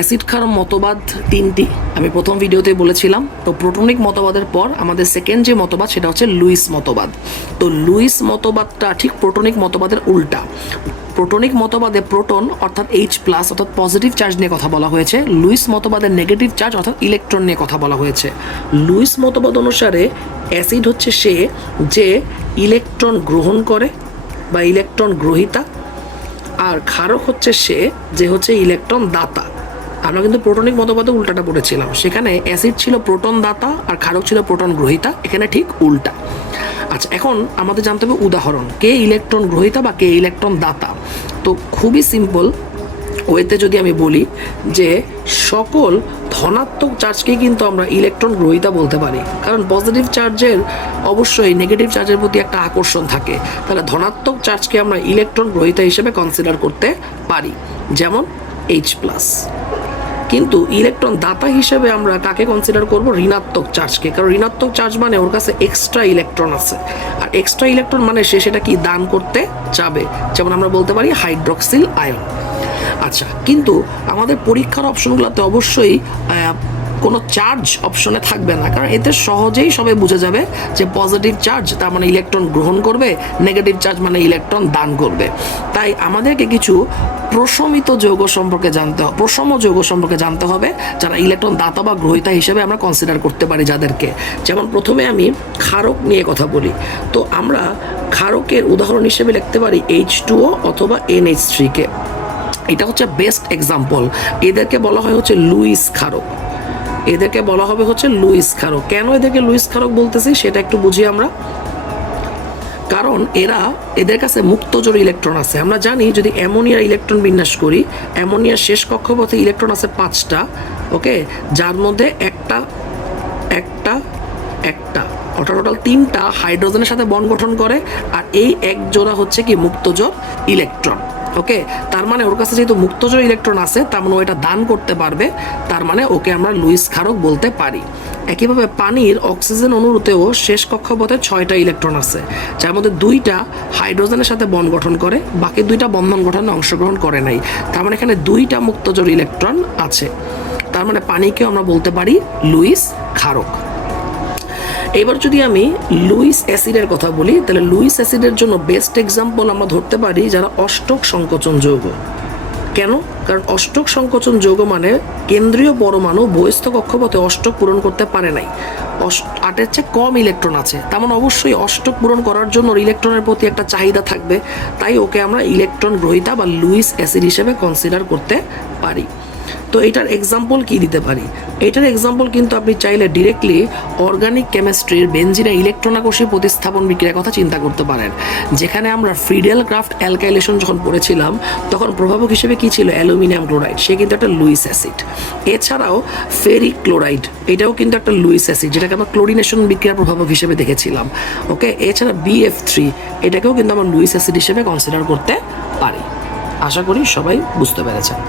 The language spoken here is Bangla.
অ্যাসিড ক্ষার মতবাদ তিনটি আমি প্রথম ভিডিওতে বলেছিলাম। তো প্রোটনিক মতবাদের পর আমাদের সেকেন্ড যে মতবাদ সেটা হচ্ছে লুইস মতবাদ। তো লুইস মতবাদটা ঠিক প্রোটনিক মতবাদের উল্টা। প্রোটনিক মতবাদে প্রোটন অর্থাৎ H+ অর্থাৎ পজিটিভ চার্জ নিয়ে কথা বলা হয়েছে, লুইস মতবাদে নেগেটিভ চার্জ অর্থাৎ ইলেকট্রন নিয়ে কথা বলা হয়েছে। লুইস মতবাদ অনুসারে অ্যাসিড হচ্ছে সে যে ইলেকট্রন গ্রহণ করে বা ইলেকট্রন গ্রহীতা, আর ক্ষারক হচ্ছে সে যে হচ্ছে ইলেকট্রন দাতা। আমরা কিন্তু প্রোটনিক মতবাদে উল্টাটা পড়েছিলাম, সেখানে অ্যাসিড ছিল প্রোটন দাতা আর ক্ষারক ছিল প্রোটন গ্রহীতা, এখানে ঠিক উল্টা। আচ্ছা, এখন আমাদের জানতে হবে উদাহরণ, কে ইলেকট্রন গ্রহীতা বা কে ইলেকট্রন দাতা। তো খুবই সিম্পল ওয়েতে যদি আমি বলি যে সকল ধনাত্মক চার্জকেই কিন্তু আমরা ইলেকট্রন গ্রহীতা বলতে পারি, কারণ পজিটিভ চার্জের অবশ্যই নেগেটিভ চার্জের প্রতি একটা আকর্ষণ থাকে। তাহলে ধনাত্মক চার্জকে আমরা ইলেকট্রন গ্রহীতা হিসেবে কনসিডার করতে পারি, যেমন H+। কিন্তু ইলেকট্রন দাতা হিসেবে আমরা কাকে কনসিডার করব? ঋণাত্মক চার্জকে, কারণ ঋণাত্মক চার্জ মানে ওর কাছে এক্সট্রা ইলেকট্রন আছে, আর এক্সট্রা ইলেকট্রন মানে সে সেটা কি দান করতে চাবে, যেমন আমরা বলতে পারি হাইড্রক্সিল আয়ন। আচ্ছা, কিন্তু আমাদের পরীক্ষার অপশনগুলোতে অবশ্যই কোনো চার্জ অপশনে থাকবে না, কারণ এতে সহজেই সবাই বুঝে যাবে যে পজিটিভ চার্জ তার মানে ইলেকট্রন গ্রহণ করবে, নেগেটিভ চার্জ মানে ইলেকট্রন দান করবে। তাই আমাদেরকে কিছু প্রশমিত যৌগ সম্পর্কে জানতে হবে, প্রশম যৌগ সম্পর্কে জানতে হবে, যারা ইলেকট্রন দাতা বা গ্রহীতা হিসেবে আমরা কনসিডার করতে পারি যাদেরকে। যেমন প্রথমে আমি ক্ষারক নিয়ে কথা বলি। তো আমরা ক্ষারকের উদাহরণ হিসেবে লিখতে পারি H2O অথবা NH3 কে। এটা হচ্ছে বেস্ট এক্সাম্পল। এদেরকে বলা হয় হচ্ছে লুইস ক্ষারক, এদেরকে বলা হবে হচ্ছে লুইস ক্ষারক। কেন এদেরকে লুইস ক্ষারক বলতেছি সেটা একটু বুঝি আমরা। কারণ এদের কাছে মুক্তজোড় ইলেকট্রন আছে। আমরা জানি যদি অ্যামোনিয়ার ইলেকট্রন বিন্যাস করি, অ্যামোনিয়ার শেষ কক্ষপথে ইলেকট্রন আছে 5টা, ওকে, যার মধ্যে একটা অর্থাৎ টোটাল 3টা হাইড্রোজেনের সাথে বন্ড গঠন করে, আর এই এক জোড়া হচ্ছে কি মুক্তজোড় ইলেকট্রন। ওকে, তার মানে ওর কাছে যেহেতু মুক্তজোড় ইলেকট্রন আছে, তার মানে ও এটা দান করতে পারবে, তার মানে ওকে আমরা লুইস ক্ষারক বলতে পারি। একইভাবে পানির অক্সিজেন অণুতেও শেষ কক্ষপথে 6টা ইলেকট্রন আছে, যার মধ্যে 2টা হাইড্রোজেনের সাথে বন্ড গঠন করে, বাকি 2টা বন্ধন গঠনে অংশগ্রহণ করে নাই। তার মানে এখানে 2টা মুক্তজোড় ইলেকট্রন আছে, তার মানে পানিকেও আমরা বলতে পারি লুইস ক্ষারক। এবার যদি আমি লুইস অ্যাসিডের কথা বলি, তাহলে লুইস অ্যাসিডের জন্য বেস্ট এক্সাম্পল আমরা ধরতে পারি যারা অষ্টক সংকোচন যৌগ। কেন? কারণ অষ্টক সংকোচন যৌগ মানে কেন্দ্রীয় পরমাণু বহিস্থ কক্ষপথে অষ্টক পূরণ করতে পারে নাই, 8-এর চেয়ে কম ইলেকট্রন আছে, তেমন অবশ্যই অষ্টক পূরণ করার জন্য ইলেকট্রনের প্রতি একটা চাহিদা থাকবে, তাই ওকে আমরা ইলেকট্রন গ্রহীতা বা লুইস অ্যাসিড হিসেবে কনসিডার করতে পারি। তো এটার এক্সাম্পল কি দিতে পারি? এটার এক্সাম্পল কিন্তু আপনি চাইলে ডিরেক্টলি অর্গানিক কেমিস্ট্রির বেনজিনের ইলেকট্রনাকর্ষী প্রতিস্থাপন বিক্রিয়ার কথা চিন্তা করতে পারেন, যেখানে আমরা ফ্রিডেল ক্রাফট অ্যালকাইলেশন যখন পড়েছিলাম তখন প্রভাবক হিসেবে কি ছিল? অ্যালুমিনিয়াম ক্লোরাইড, সে কিন্তু একটা লুইস অ্যাসিড। এছাড়াও ফেরিক ক্লোরাইড, এটাও কিন্তু একটা লুইস অ্যাসিড, যেটাকে আমরা ক্লোরিনেশন বিক্রিয়ার প্রভাবক হিসেবে দেখেছিলাম। ওকে, এছাড়া BF3, এটাকেও কিন্তু আমরা লুইস অ্যাসিড হিসেবে কনসিডার করতে পারি। আশা করি সবাই বুঝতে পেরেছেন।